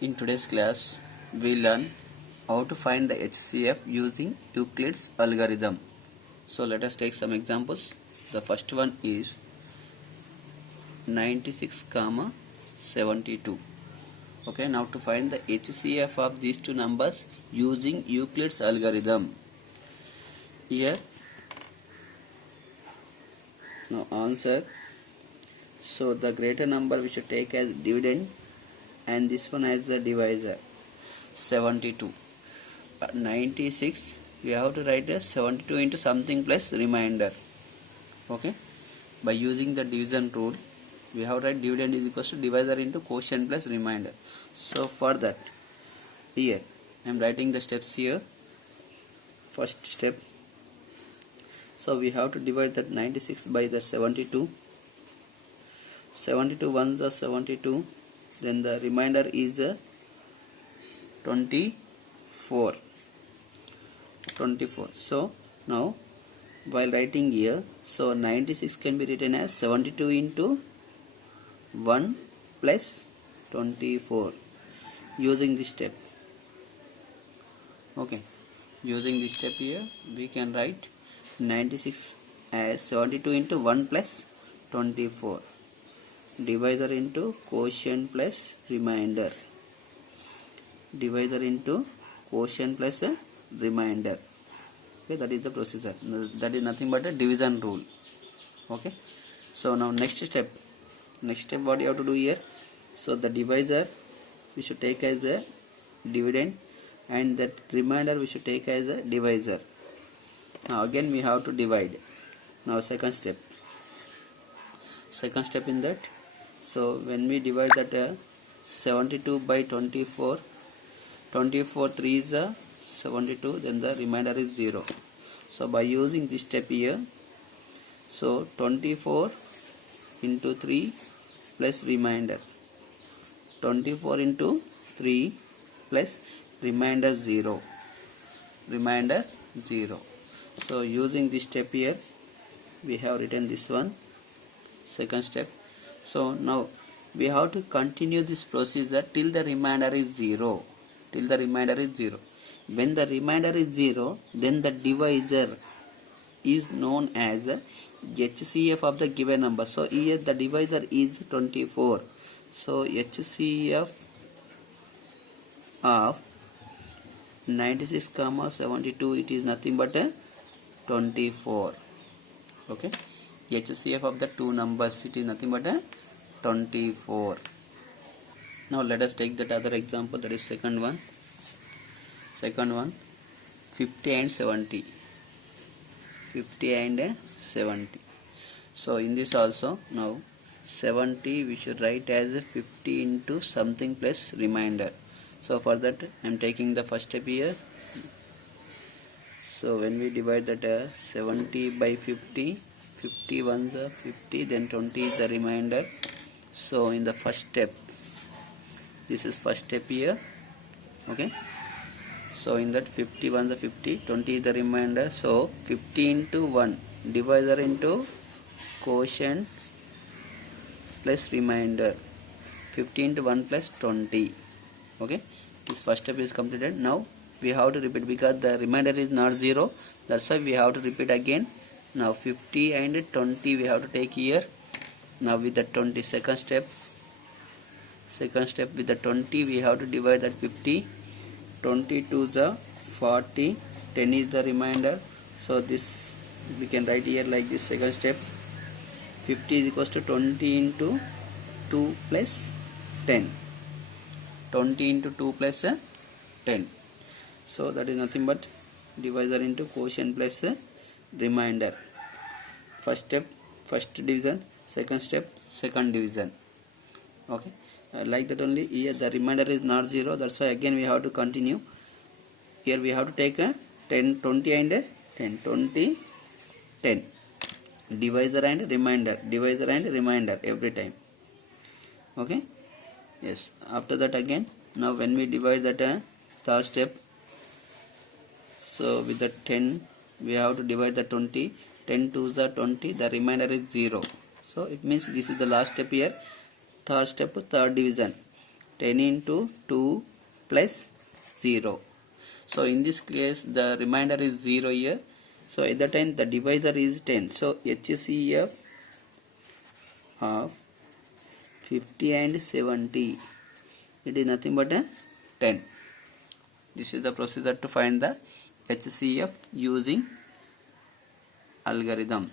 In today's class, we learn how to find the HCF using Euclid's algorithm. So let us take some examples. The first one is 96, 72. Okay, now to find the HCF of these two numbers using Euclid's algorithm. Here, now answer. So the greater number we should take as dividend and this one as the divisor. 72. 96 we have to write as 72 into something plus remainder. Okay, by using the division rule we have to write dividend is equals to divisor into quotient plus remainder. So for that, here I am writing the steps here. First step, so we have to divide that 96 by the 72. 72 ones are 72, then the remainder is 24. So now while writing here, so 96 can be written as 72 into 1 plus 24 using this step. Okay, using this step here we can write 96 as 72 into 1 plus 24, divisor into quotient plus remainder, divisor into quotient plus remainder. Okay, that is the procedure. That is nothing but a division rule. Okay, so now next step what you have to do here, so the divisor we should take as the dividend and that remainder we should take as a divisor. Now again we have to divide. Now second step in that, so when we divide that 72 by 24, 24 3 is 72, then the remainder is 0. So by using this step here, so 24 into 3 plus remainder, 24 into 3 plus remainder 0, so using this step here we have written this one, second step. So now we have to continue this procedure till the remainder is 0. When the remainder is 0, then the divisor is known as HCF of the given number. So here the divisor is 24. So HCF of 96, 72, it is nothing but 24. Okay, HCF of the two numbers, it is nothing but 24. Now let us take that other example, that is second one 50 and 70. So in this also, now 70 we should write as 50 into something plus remainder. So for that I am taking the first step here. So when we divide that 70 by 50, 50 ones are 50, then 20 is the remainder. So in the first step, this is first step here. Okay, so in that 50 ones are 50, 20 is the remainder. So 50 into 1, divisor into quotient plus remainder, 50 into 1 plus 20. Okay, this first step is completed. Now we have to repeat because the remainder is not 0, that's why we have to repeat again. Now 50 and 20 we have to take here. Now with the 20, second step with the 20 we have to divide that 50, 20 to the 40, 10 is the remainder. So this we can write here like this. Second step, 50 is equals to 20 into 2 plus 10, 20 into 2 plus 10. So that is nothing but divisor into quotient plus remainder. First step, first division, second step, second division. Okay, like that only. Here the remainder is not 0, that's why again we have to continue. Here we have to take 10, 20 and 10, 20, 10, divisor and remainder every time. Okay, yes. After that again, now when we divide that third step, so with the 10 we have to divide the 20, 10 to the 20, the remainder is 0. So it means this is the last step here. Third step, third division. 10 into 2 plus 0. So in this case the remainder is 0 here. So at that time the divisor is 10. So HCF of 50 and 70, it is nothing but a 10. This is the procedure to find the HCF using algorithm.